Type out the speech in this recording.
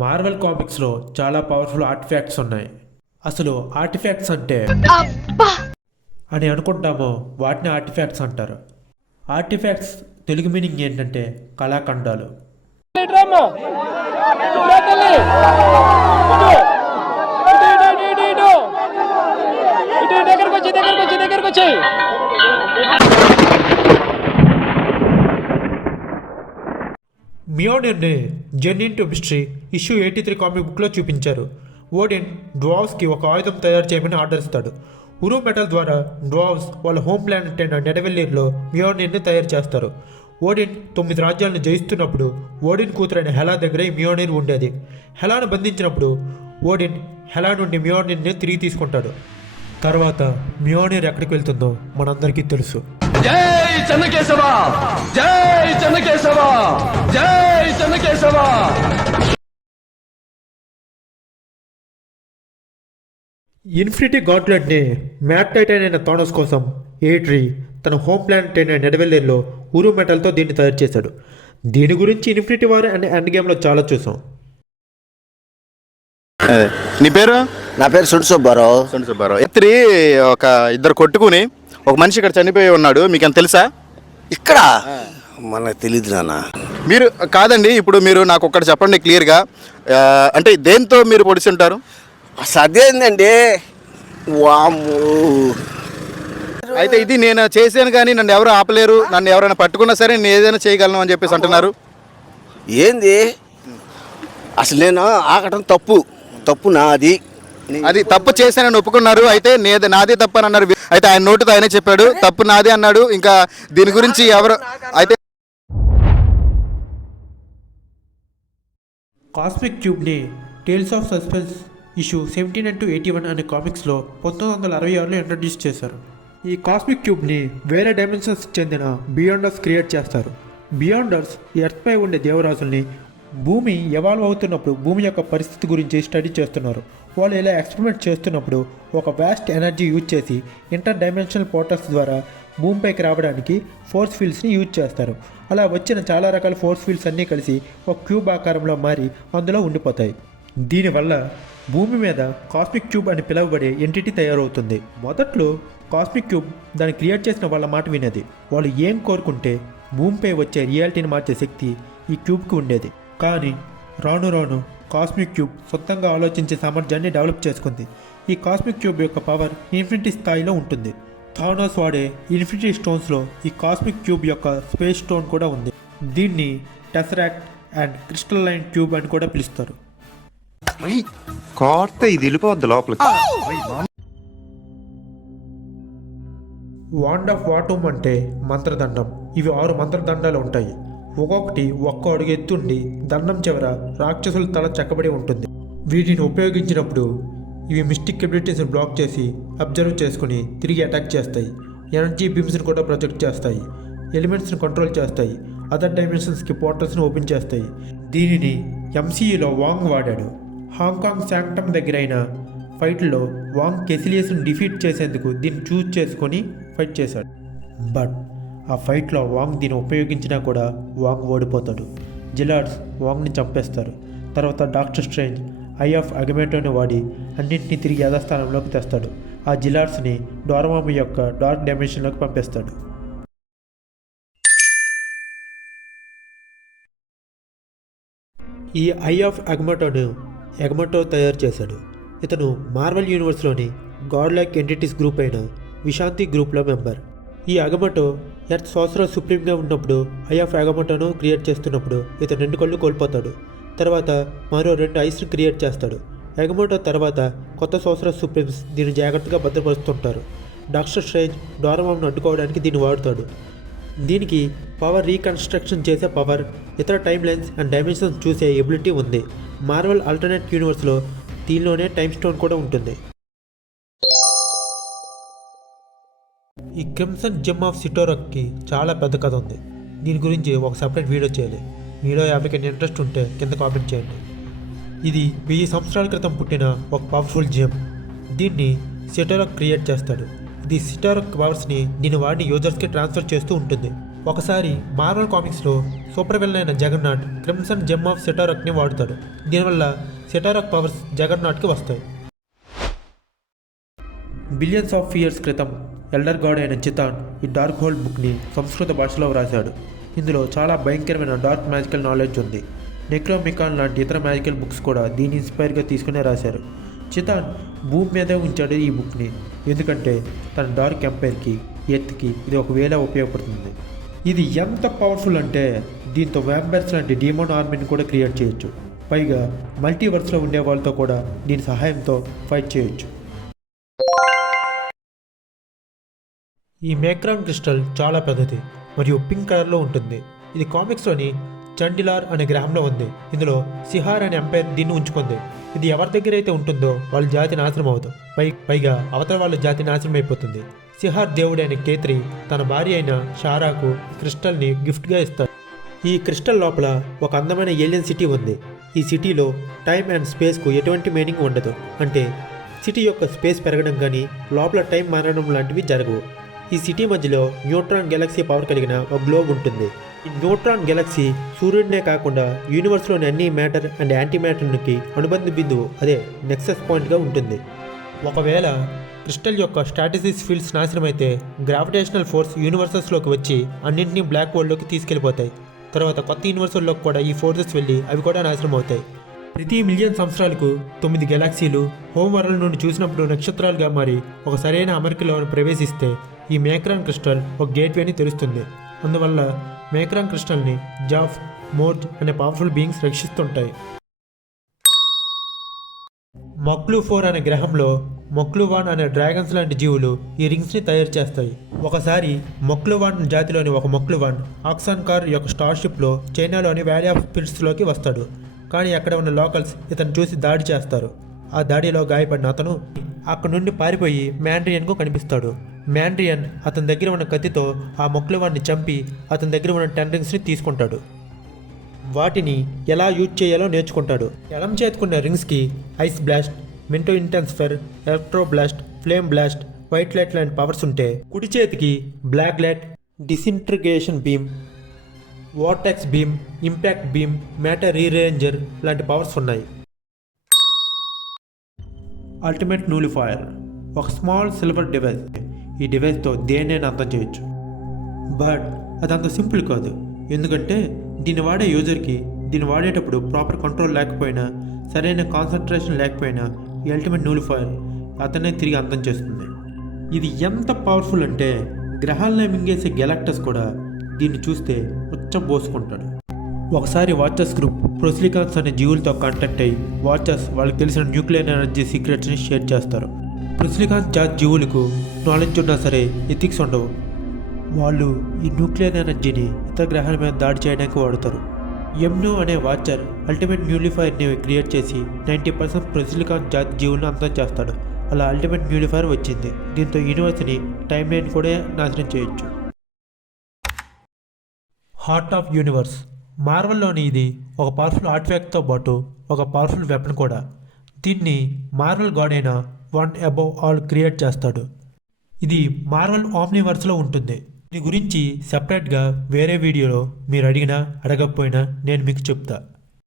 Marvel కామిక్స్లో చాలా powerful artefacts ఉన్నాయి. అసలు ఆర్టిఫాక్ట్స్ అంటే అని అనుకుంటామో వాటిని ఆర్టిఫాక్ట్స్ అంటారు. ఆర్టిఫాక్ట్స్ తెలుగు మీనింగ్ ఏంటంటే కళాఖండాలు. మియోనిర్ని journey into mystery issue 83 comic బుక్లో చూపించారు. ఓడిన్ డ్వార్వ్స్కి ఒక ఆయుధం తయారు చేయమని ఆర్డర్ ఇస్తాడు. ఉరు మెటల్ ద్వారా డ్వార్వ్స్ వాళ్ళ హోమ్ ప్లానెట్ అయిన నెడవెల్లీర్లో మియోనిర్ని తయారు చేస్తారు. ఓడిన్ 9 రాజ్యాలను జయిస్తున్నప్పుడు ఓడిన్ కూతురైన హెలా దగ్గర ఈ మియోనిర్ ఉండేది. హెలాను బంధించినప్పుడు ఓడిన్ హెలా నుండి మియోనిర్ని తిరిగి తీసుకుంటాడు. తర్వాత మియోనిర్ ఎక్కడికి వెళ్తుందో మనందరికీ తెలుసు. జై చెన్నకేశవ, జై చెన్నకేశవ, జై చెన్నకేశవ. ఇన్ఫినిటీ గాట్లెట్ని మ్యాట్ టైటన్ అయిన థానోస్ కోసం ఏట్రీ తన హోమ్ ప్లానెట్ అయిన నెడవెల్లేర్లో ఉరు మెటల్తో దీన్ని తయారు చేశాడు. దీని గురించి ఇన్ఫినిటీ వార్ అండ్ ఎండ్ గేమ్లో చాలా చూసాం. నీ పేరు? నా పేరు సుండు సుబ్బారావు. రాత్రి ఒక ఇద్దరు కొట్టుకుని ఒక మనిషి ఇక్కడ చనిపోయి ఉన్నాడు, మీకు ఎంత తెలుసా? ఇక్కడ మనకు తెలియదు నాన్న. మీరు కాదండి, ఇప్పుడు మీరు నాకు ఒక్కటి చెప్పండి క్లియర్గా, అంటే దేంతో మీరు పొడిచి ఉంటారు? అసలు అదేందండి, వాము. అయితే ఇది నేను చేశాను కానీ నన్ను ఎవరు ఆపలేరు, నన్ను ఎవరైనా పట్టుకున్నా సరే నేను ఏదైనా చేయగలను అని చెప్పేసి అంటున్నారు. ఏంది అసలు నేను ఆగటం తప్పు నాది. అది తప్పు చేశానని ఒప్పుకున్నారు, అయితే నాదే తప్పు అని అన్నారు. అయితే ఆయన నోటితో ఆయనే చెప్పాడు తప్పు నాదే అన్నాడు. ఇంకా దీని గురించి ఎవరు అయితే కాస్మిక్ క్యూబ్ని టేల్స్ ఆఫ్ సస్పెన్స్ ఇష్యూ 79-81 అనే కామిక్స్లో 1966లో ఇంట్రడ్యూస్ చేశారు. ఈ కాస్మిక్ క్యూబ్ని వేరే డైమెన్షన్స్ చెందిన బియాండర్స్ క్రియేట్ చేస్తారు. బియాండర్స్ ఎర్త్పై ఉండే దేవరాజుల్ని భూమి ఎవాల్వ్ అవుతున్నప్పుడు భూమి యొక్క పరిస్థితి గురించి స్టడీ చేస్తున్నారు. వాళ్ళు ఇలా ఎక్స్పెరిమెంట్ చేస్తున్నప్పుడు ఒక వ్యాస్ట్ ఎనర్జీ యూజ్ చేసి ఇంటర్ డైమెన్షనల్ పోర్టల్స్ ద్వారా భూమిపైకి రావడానికి ఫోర్స్ ఫీల్డ్స్ని యూజ్ చేస్తారు. అలా వచ్చిన చాలా రకాల ఫోర్స్ ఫీల్డ్స్ అన్నీ కలిసి ఒక క్యూబ్ ఆకారంలో మారి అందులో ఉండిపోతాయి. దీనివల్ల భూమి మీద కాస్మిక్ క్యూబ్ అని పిలువబడే ఎంటిటీ తయారవుతుంది. మొదట్లో కాస్మిక్ క్యూబ్ దాన్ని క్రియేట్ చేసిన వాళ్ళ మాట వినేది. వాళ్ళు ఏం కోరుకుంటే భూమిపై వచ్చే రియాలిటీని మార్చే శక్తి ఈ క్యూబ్కి ఉండేది. కానీ రాను రాను కాస్మిక్ క్యూబ్ సొంతంగా ఆలోచించే సామర్థ్యాన్ని డెవలప్ చేసుకుంది. ఈ కాస్మిక్ క్యూబ్ యొక్క పవర్ ఇన్ఫినిటీ స్థాయిలో ఉంటుంది. థానోస్ వాడే ఇన్ఫినిటీ స్టోన్స్లో ఈ కాస్మిక్ క్యూబ్ యొక్క స్పేస్ స్టోన్ కూడా ఉంది. దీన్ని టెసరాక్ట్ అండ్ క్రిస్టలైన్ క్యూబ్ అని కూడా పిలుస్తారు. ఇది వెళ్ళిపోద్ది లోపలికి. వాండ్ ఆఫ్ వాటూమ్ అంటే మంత్రదండం. ఇవి 6 మంత్రదండాలు ఉంటాయి. ఒక్కొక్కటి ఒక్క అడుగు ఎత్తుండి దండం చివర రాక్షసుల తల చెక్కబడి ఉంటుంది. వీటిని ఉపయోగించినప్పుడు ఇవి మిస్టిక్ ఎబిలిటీస్ని బ్లాక్ చేసి అబ్జర్వ్ చేసుకుని తిరిగి అటాక్ చేస్తాయి. ఎనర్జీ బీమ్స్ని కూడా ప్రొజెక్ట్ చేస్తాయి. ఎలిమెంట్స్ని కంట్రోల్ చేస్తాయి. అదర్ డైమెన్షన్స్కి పోర్టల్స్ని ఓపెన్ చేస్తాయి. దీనిని ఎంసీయూలో వాంగ్ వాడాడు. హాంకాంగ్ శాంక్టమ్ దగ్గరైన ఫైట్లో వాంగ్ కెసిలియస్ని డిఫీట్ చేసేందుకు దీన్ని చూజ్ చేసుకొని ఫైట్ చేశాడు. బట్ ఆ ఫైట్లో వాంగ్ దీన్ని ఉపయోగించినా కూడా వాంగ్ ఓడిపోతాడు. జిలార్డ్స్ వాంగ్ని చంపేస్తారు. తర్వాత డాక్టర్ స్ట్రేంజ్ ఐ ఆఫ్ అగమేటోని వాడి అన్నింటినీ తిరిగి యథాస్థానంలోకి తెస్తాడు. ఆ జిలార్డ్స్ని డోరమాము యొక్క డార్క్ డైమెన్షన్లోకి పంపిస్తాడు. ఈ ఐ ఆఫ్ అగమేటోను ఎగమటో తయారు చేశాడు. ఇతను మార్వెల్ యూనివర్స్లోని గాడ్-లైక్ ఎంటిటీస్ గ్రూప్ అయిన విశాంతి గ్రూప్లో మెంబర్. ఈ అగమటో ఎర్త్ సార్సరర్ సుప్రీంగా ఉన్నప్పుడు ఐ ఆఫ్ అగమటోను క్రియేట్ చేస్తున్నప్పుడు ఇతను 2 కళ్ళు కోల్పోతాడు. తర్వాత మరో 2 ఐస్ని క్రియేట్ చేస్తాడు. అగమటో తర్వాత కొత్త సార్సరర్ సుప్రీమ్స్ దీన్ని జాగ్రత్తగా భద్రపరుస్తుంటారు. డాక్టర్ స్ట్రేంజ్ డోరమామ్ను అడ్డుకోవడానికి దీన్ని వాడుతాడు. దీనికి పవర్ రీకన్స్ట్రక్షన్ చేసే పవర్, ఇతర టైమ్ లైన్స్ అండ్ డైమెన్షన్స్ చూసే ఎబిలిటీ ఉంది. మార్వెల్ ఆల్టర్నేట్ యూనివర్స్లో దీనిలోనే టైమ్ స్టోన్ కూడా ఉంటుంది. ఈ క్రిమ్సన్ జెమ్ ఆఫ్ సిటోరక్కి చాలా పెద్ద కథ ఉంది. దీని గురించి ఒక సపరేట్ వీడియో చేయాలి. మీలో ఎవరికైనా ఇంట్రెస్ట్ ఉంటే కింద కామెంట్ చేయండి. ఇది 1000 సంవత్సరాల క్రితం పుట్టిన ఒక పవర్ఫుల్ జెమ్. దీన్ని సిటోరక్ క్రియేట్ చేస్తాడు. ఇది సిటోరక్ పవర్స్ని దీని వాడిని యూజర్స్కి ట్రాన్స్ఫర్ చేస్తూ ఉంటుంది. ఒకసారి మార్వల్ కామిక్స్లో సూపర్ విలన్ అయిన జగన్నాట్ క్రిమ్సన్ జెమ్ ఆఫ్ సెటారక్ని వాడుతాడు. దీనివల్ల సెటారక్ పవర్స్ జగన్నాట్కి వస్తాయి. బిలియన్స్ ఆఫ్ ఇయర్స్ క్రితం ఎల్డర్ గాడ్ అయిన చితాన్ ఈ డార్క్ హోల్డ్ బుక్ని సంస్కృత భాషలో వ్రాశాడు. ఇందులో చాలా భయంకరమైన డార్క్ మ్యాజికల్ నాలెడ్జ్ ఉంది. నెక్రోమికాన్ లాంటి ఇతర మ్యాజికల్ బుక్స్ కూడా దీన్ని ఇన్స్పైర్గా తీసుకునే రాశారు. చితాన్ భూమి మీదే ఉంచాడు ఈ బుక్ని, ఎందుకంటే తన డార్క్ ఎంపైర్కి ఎత్కి ఇది ఒకవేళ ఉపయోగపడుతుంది. ఇది ఎంత పవర్ఫుల్ అంటే దీంతో వ్యాంపైర్స్ లాంటి డీమోన్ ఆర్మీని కూడా క్రియేట్ చేయొచ్చు. పైగా మల్టీవర్స్లో ఉండే వాళ్ళతో కూడా దీని సహాయంతో ఫైట్ చేయొచ్చు. ఈ మేక్రాన్ క్రిస్టల్ చాలా పెద్దది మరియు పింక్ కలర్లో ఉంటుంది. ఇది కామిక్స్లోని చండిలార్ అనే గ్రహంలో ఉంది. ఇందులో సిహార్ అనే ఎంపైర్ దీన్ని ఉంచుకుంది. ఇది ఎవరి దగ్గర అయితే ఉంటుందో వాళ్ళ జాతి నాశనం అవుతుంది. పైగా అవతల వాళ్ళ జాతి నాశనం అయిపోతుంది. సిహార్ దేవుడైన కేత్రి తన భార్య అయిన షారాకు క్రిస్టల్ని గిఫ్ట్గా ఇస్తాడు. ఈ క్రిస్టల్ లోపల ఒక అందమైన ఏలియన్ సిటీ ఉంది. ఈ సిటీలో టైం అండ్ స్పేస్కు ఎటువంటి మీనింగ్ ఉండదు. అంటే సిటీ యొక్క స్పేస్ పెరగడం కానీ లోపల టైం మారడం లాంటివి జరగవు. ఈ సిటీ మధ్యలో న్యూట్రాన్ గెలాక్సీ పవర్ కలిగిన ఒక గ్లోబ్ ఉంటుంది. ఈ న్యూట్రాన్ గెలాక్సీ సూర్యుడినే కాకుండా యూనివర్స్లోని అన్ని మ్యాటర్ అండ్ యాంటీ మ్యాటర్కి అనుబంధ బిందువు, అదే నెక్సస్ పాయింట్గా ఉంటుంది. ఒకవేళ క్రిస్టల్ యొక్క స్ట్రాటజిస్ ఫీల్డ్స్ నాశనమైతే గ్రావిటేషనల్ ఫోర్స్ యూనివర్సెస్లోకి వచ్చి అన్నింటినీ బ్లాక్ హోల్లోకి తీసుకెళ్ళిపోతాయి. తర్వాత కొత్త యూనివర్సల్లోకి కూడా ఈ ఫోర్సెస్ వెళ్ళి అవి కూడా నాశనం అవుతాయి. ప్రతి మిలియన్ సంవత్సరాలకు 9 గెలాక్సీలు హోమ్ వరల్డ్ నుండి చూసినప్పుడు నక్షత్రాలుగా మారి ఒక సరైన అమరికలో ప్రవేశిస్తే ఈ మేక్రాన్ క్రిస్టల్ ఒక గేట్వేని తెరుస్తుంది. అందువల్ల మేక్రాన్ క్రిస్టల్ని జాఫ్, మోర్జ్ అనే పవర్ఫుల్ బీయింగ్స్ రక్షిస్తుంటాయి. మొక్లు 4 అనే గ్రహంలో మొక్లువాన్ అనే డ్రాగన్స్ లాంటి జీవులు ఈ రింగ్స్ని తయారు చేస్తాయి. ఒకసారి మొక్లువాన్ జాతిలోని ఒక మొక్లువాన్ ఆక్సాన్కార్ యొక్క స్టార్షిప్లో చైనాలోని వ్యాలీ ఆఫ్ స్పిరిట్స్లోకి వస్తాడు. కానీ అక్కడ ఉన్న లోకల్స్ ఇతను చూసి దాడి చేస్తారు. ఆ దాడిలో గాయపడిన అతను అక్కడ నుండి పారిపోయి మ్యాండ్రియన్కు కనిపిస్తాడు. మ్యాండ్రియన్ అతని దగ్గర ఉన్న కత్తితో ఆ మొక్లువాన్ని చంపి అతని దగ్గర ఉన్న 10 రింగ్స్ని తీసుకుంటాడు. వాటిని ఎలా యూజ్ చేయాలో నేర్చుకుంటాడు. ఎడం చేతుకున్న రింగ్స్కి ఐస్ బ్లాస్ట్, మింటో ఇంటెన్స్ఫెర్, electro blast, flame blast, white light లాంటి పవర్స్ ఉంటే కుడి చేతికి black light, disintegration beam, vortex beam, impact beam, matter rearranger లాంటి పవర్స్ ఉన్నాయి. అల్టిమేట్ నూలిఫైయర్ ఒక స్మాల్ సిల్వర్ డివైస్. ఈ డివైస్తో దేన్నైనా అంతం చేయొచ్చు. బట్ అదంత సింపుల్ కాదు. ఎందుకంటే దీన్ని వాడే యూజర్కి దీన్ని వాడేటప్పుడు ప్రాపర్ కంట్రోల్ లేకపోయినా, సరైన కాన్సన్ట్రేషన్ లేకపోయినా ఈ అల్టిమేట్ నూలిఫైయర్ అతనే తిరిగి అంతం చేస్తుంది. ఇది ఎంత పవర్ఫుల్ అంటే గ్రహాలనే మింగేసే గెలాక్టస్ కూడా దీన్ని చూస్తే ఉచ్చబోసుకుంటాడు. ఒకసారి వాచర్స్ గ్రూప్ ప్రొసిలికాన్స్ అనే జీవులతో కాంటాక్ట్ అయ్యి వాచర్స్ వాళ్ళకి తెలిసిన న్యూక్లియర్ ఎనర్జీ సీక్రెట్స్ని షేర్ చేస్తారు. ప్రొసిలికాన్స్ జాతి జీవులకు నాలెడ్జ్ ఉన్నా సరే ఎథిక్స్ ఉండవు. వాళ్ళు ఈ న్యూక్లియర్ ఎనర్జీని ఇతర గ్రహాల మీద దాడి చేయడానికి వాడతారు. ఎంనో అనే వాచర్ అల్టిమేట్ న్యూలిఫైర్ని క్రియేట్ చేసి 90% ప్రొసిలికాన్ జాతి జీవులను అంతం చేస్తాడు. అలా అల్టిమేట్ న్యూలిఫైర్ వచ్చింది. దీంతో యూనివర్స్ని టైం లైన్ కూడా నాశనం చేయొచ్చు. హార్ట్ ఆఫ్ యూనివర్స్ మార్వల్లోని ఇది ఒక పవర్ఫుల్ ఆర్టిఫాక్ట్తో పాటు ఒక పవర్ఫుల్ వెపన్ కూడా. దీన్ని మార్వల్ గాడ్ అయిన వన్ అబౌవ్ ఆల్ క్రియేట్ చేస్తాడు. ఇది మార్వల్ ఆమ్నివర్స్లో ఉంటుంది. దీని గురించి సెపరేట్గా వేరే వీడియోలో మీరు అడిగినా అడగకపోయినా నేను మీకు చెప్తా.